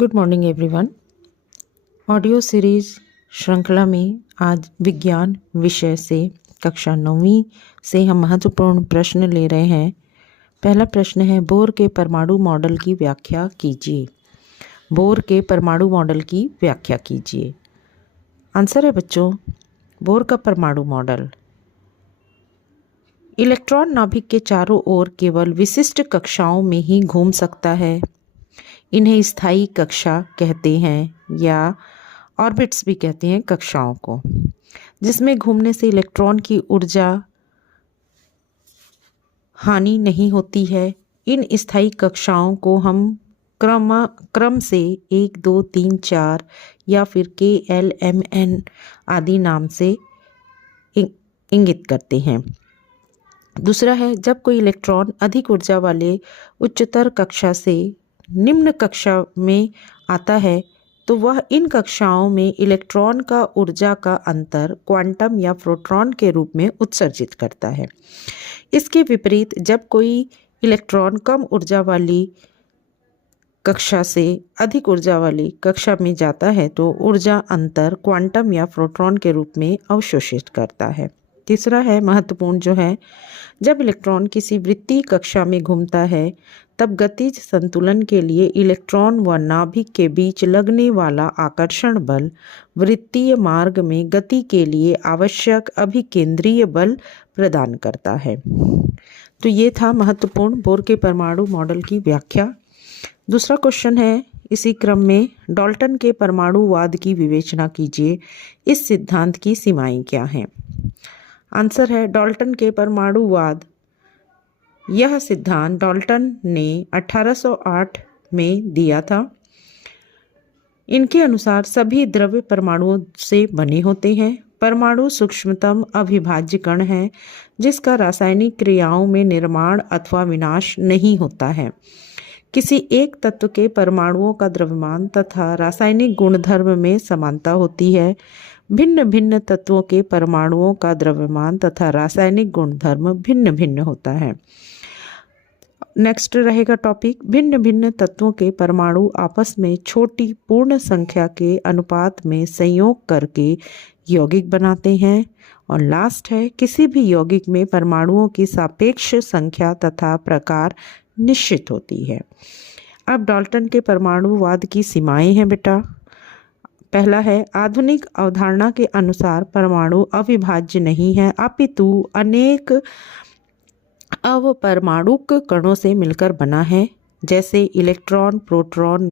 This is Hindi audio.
Good morning everyone. Audio series श्रृंखला में आज विज्ञान विषय से कक्षा 9वीं से हम महत्वपूर्ण प्रश्न ले रहे हैं। पहला प्रश्न है, बोर के परमाणु मॉडल की व्याख्या कीजिए। बोर के परमाणु मॉडल की व्याख्या कीजिए। आंसर है बच्चों, बोर का परमाणु मॉडल इलेक्ट्रॉन नाभिक के चारों ओर केवल विशिष्ट कक्षाओं में ही घूम सकता है। इन्हें स्थायी कक्षा कहते हैं या ऑर्बिट्स भी कहते हैं कक्षाओं को, जिसमें घूमने से इलेक्ट्रॉन की ऊर्जा हानि नहीं होती है। इन स्थायी कक्षाओं को हम क्रम से 1, 2, 3, 4 या फिर KLMN आदि नाम से इंगित करते हैं। दूसरा है, जब कोई इलेक्ट्रॉन अधिक ऊर्जा वाले उच्चतर कक्षा से निम्न कक्षा में आता है तो वह इन कक्षाओं में इलेक्ट्रॉन का ऊर्जा का अंतर क्वांटम या प्रोटॉन के रूप में उत्सर्जित करता है। इसके विपरीत जब कोई इलेक्ट्रॉन कम ऊर्जा वाली कक्षा से अधिक ऊर्जा वाली कक्षा में जाता है तो ऊर्जा अंतर क्वांटम या प्रोटॉन के रूप में अवशोषित करता है। तीसरा है महत्वपूर्ण जो है, जब इलेक्ट्रॉन किसी वृत्तीय कक्षा में घूमता है तब गतिज संतुलन के लिए इलेक्ट्रॉन व नाभिक के बीच लगने वाला आकर्षण बल वृत्तीय मार्ग में गति के लिए आवश्यक अभिकेंद्रीय बल प्रदान करता है। तो ये था महत्वपूर्ण बोर के परमाणु मॉडल की व्याख्या। दूसरा क्वेश्चन है इसी क्रम में, डाल्टन के परमाणुवाद की विवेचना कीजिए। इस सिद्धांत की सीमाएं क्या हैं? आंसर है डाल्टन के परमाणुवाद। यह सिद्धांत डाल्टन ने 1808 में दिया था। इनके अनुसार सभी द्रव्य परमाणुओं से बने होते हैं। परमाणु सूक्ष्मतम अविभाज्य कण है जिसका रासायनिक क्रियाओं में निर्माण अथवा विनाश नहीं होता है। किसी एक तत्व के परमाणुओं का द्रव्यमान तथा रासायनिक गुणधर्म में समानता होती है। भिन्न भिन्न तत्वों के परमाणुओं का द्रव्यमान तथा रासायनिक गुणधर्म भिन्न भिन्न होता है। नेक्स्ट रहेगा टॉपिक, भिन्न भिन्न तत्वों के परमाणु आपस में छोटी पूर्ण संख्या के अनुपात में संयोग करके यौगिक बनाते हैं। और लास्ट है, किसी भी यौगिक में परमाणुओं की सापेक्ष संख्या तथा प्रकार निश्चित होती है। अब डाल्टन के परमाणुवाद की सीमाएं हैं बेटा। पहला है, आधुनिक अवधारणा के अनुसार परमाणु अविभाज्य नहीं है अपितु अनेक अवपरमाणुक कणों से मिलकर बना है, जैसे इलेक्ट्रॉन, प्रोटॉन,